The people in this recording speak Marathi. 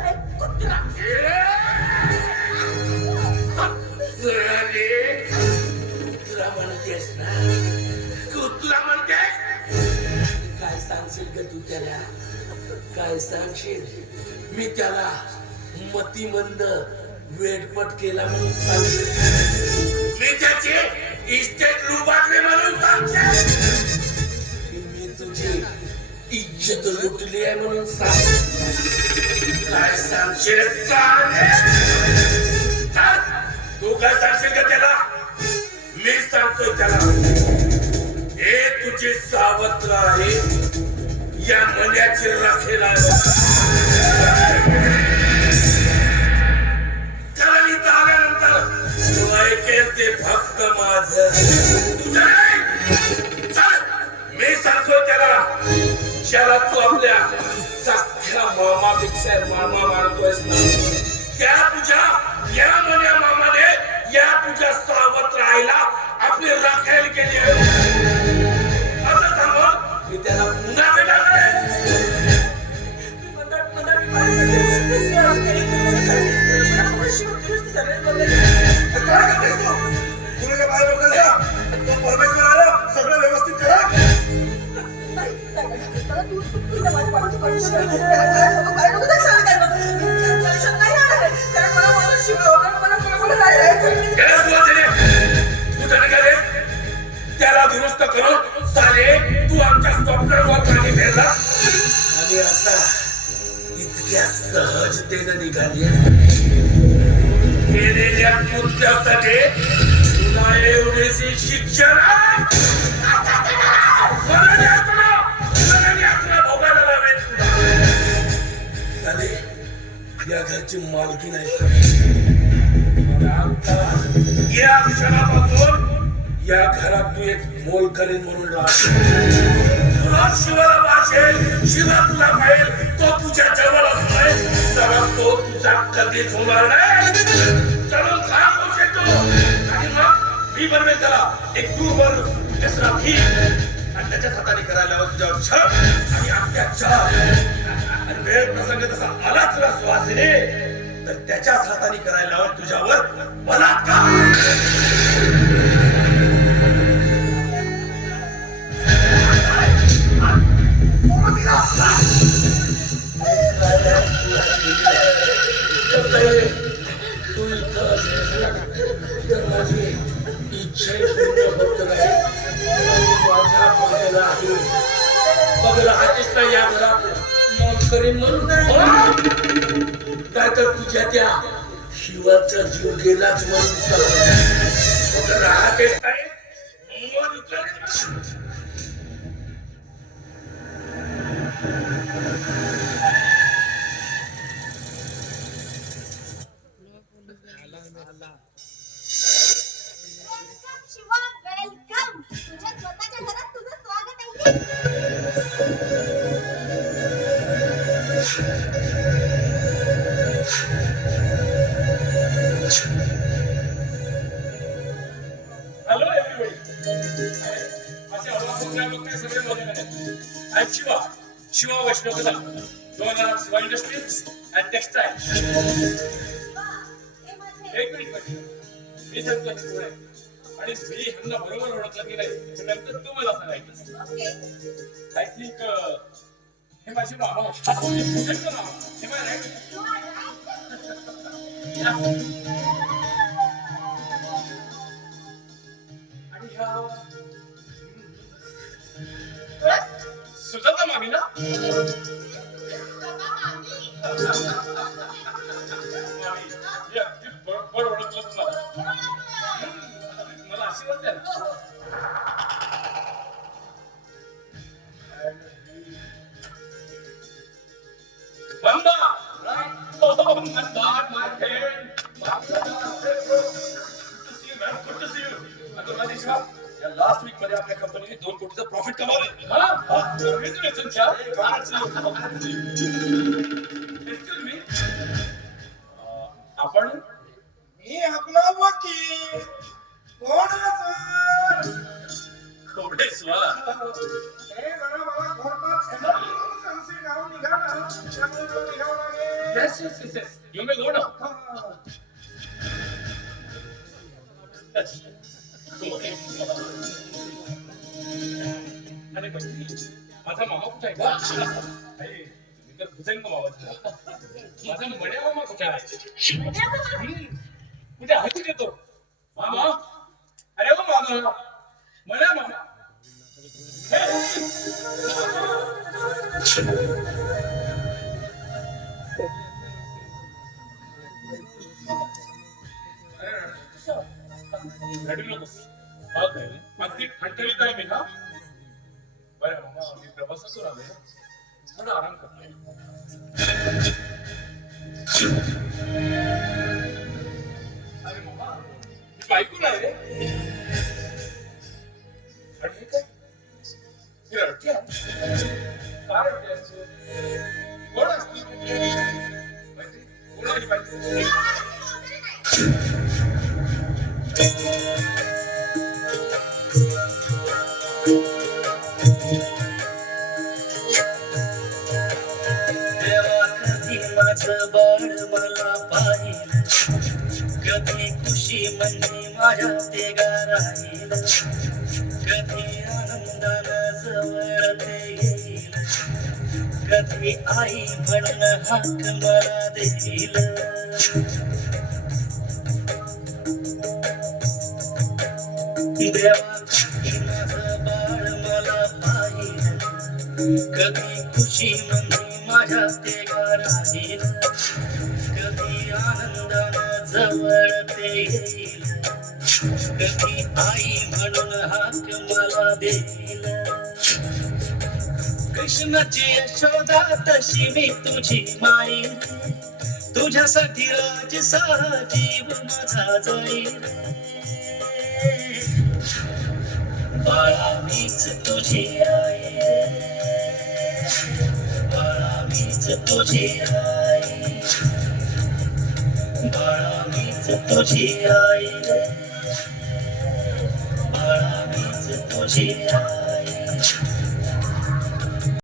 काय कुत्रा तुला म्हणतेस ना, तुला म्हणतेस काय सांगशील ग तू त्याला? काय सांगशील? मी त्याला मतिमंद वेडपट केला म्हणून सांगशील? मी त्याची इस्टेट लुबाडले म्हणून सांगशील? मी तुझी इज्जत लुटली आहे म्हणून सांग? काय सांगशील? तू काय सांगशील का त्याला? मी सांगतोय त्याला, हे तुझे सावत्र आहे, या मन्याची राखेल आहे. कारण इथं आल्यानंतर तू ऐकेल ते फक्त माझं, तुझं नाही. चल, मी सांगतोय त्याला, ज्याला तू आपल्या सख्या मामापेक्षा मामा मानतोयस ना, त्या तुझ्या या मन्या मामाने या तुझ्या सावत्र आईला आपली राखेल केली आहे. असं सांगून मी त्याला पुन्हा भेटायला सगळं व्यवस्थित करा. त्याला दुरुस्त करून साले तू आमच्या सॉफ्टवेअरवर पाणी फेरला आणि आता इतक्या सहजतेने निघाली. केलेल्या कृत्यासाठी तुला एवढीशी शिक्षण भोगायला लावेल. साले या घरची मालकी नाही. या क्षणापासून या घरात तू एक मोल करीन म्हणून तुला शिवाला वाचेल, शिवा तुला पाहिल, तो तुझ्या जवळ असतोय, सगळं तो तुझा कधीच होणार नाही. चलो काम होऊ शकतो. आणि मग मी बनवेल त्याला एक दूरवर त्याचा भी आणि त्याच्याच हाताने करायला लावत तुझ्यावर छळ आणि अत्याचार. आणि वेळ प्रसंग तसा आलाच ना सुवासिने तर त्याच्याच हाताने करायला लावत तुझ्यावर बलात्कार. तू इथं तर माझी इच्छा पूर्ण होत नाही. माझ्या बघला आहे, बघला हातीच नाही या घरात मग करीन म्हणून काय तर तुझ्या त्या शिवाचा जीव गेलाच म्हणून राहतेच नाही. शिवा वेलकम. तुझ्या स्वतःच्या घरात तुझं स्वागत आहे. Hello everybody. असे अवलंबून लोक काय सगळे बोलले आहेत. शिवा शिवा वैष्णव कथा दोन शिवा इंडस्ट्रीज अँड टेक्सटाईल. एक मिनिट मी सांगतो कोण आहे आणि मी ह्यांना बरोबर ओळखलं की नाही नंतर तू मला सांगायचं. आय थिंक हे माझे मामा हे माझ्या राईट. आणि ह्या सुजाता मामी ना. बरोबर ओळखलं तुम्हाला. मला आशीर्वाद द्या. Manda! Oh, Manda, my friend! Good to see you, man. Good to see you. या लास्ट वीक मध्ये आपल्या कंपनीने 2 कोटीचं प्रॉफिट कमावले. Congratulations, यार. Excuse me. आपण मी आपला वकील कोणाचा कोडेश्वर. हे जरा मला कोर्टात सांगशील गाव निघा या ना त्यामुळे मला घ्यावं लागेल. Yes yes yes yes you may go now. हा. अरे माझा मामा कुठे आहे का? अरे मी तर भुजंग मामा. माझा मड्या मामा कुठे आहे? कुठे आहे कुठे तो मामा? अरे ओ मामा मड्या मामा. रडू नकोस. अगदी ठणठणीत आहे मी ना. बरं मामा मी प्रवासातून आलोय ना, थोडा आराम करतोय. अरे मामा मी ऐकून आहे रे. रडली काय? ती रडते आहे. का रडते आहे? कोण असते? माहिती? कोण आहे माहिती? देवा कधी माझं बाळ मला पाहिलं, कधी खुशी म्हणजे माझ्या तेगा राहील, कधी आनंदानं जवळ ते येईल, कधी आई म्हणून हाक मला देईल. देवा कधी माझं बाळ मला पाहिलं, कधी खुशी म्हणजे माझ्या तेगा राहील, कधी आनंदानं जवळ ते येईल, कधी आई म्हणून हाक मला देईल. कृष्णाची यशोदा तशी मी तुझी माई, तुझ्यासाठी राजसा जीव माझा जाईल. बाळा मीच तुझी आई, बाळा मीच तुझी आई, बाळा मीच तुझी आई, बाळा मीच तुझी आई.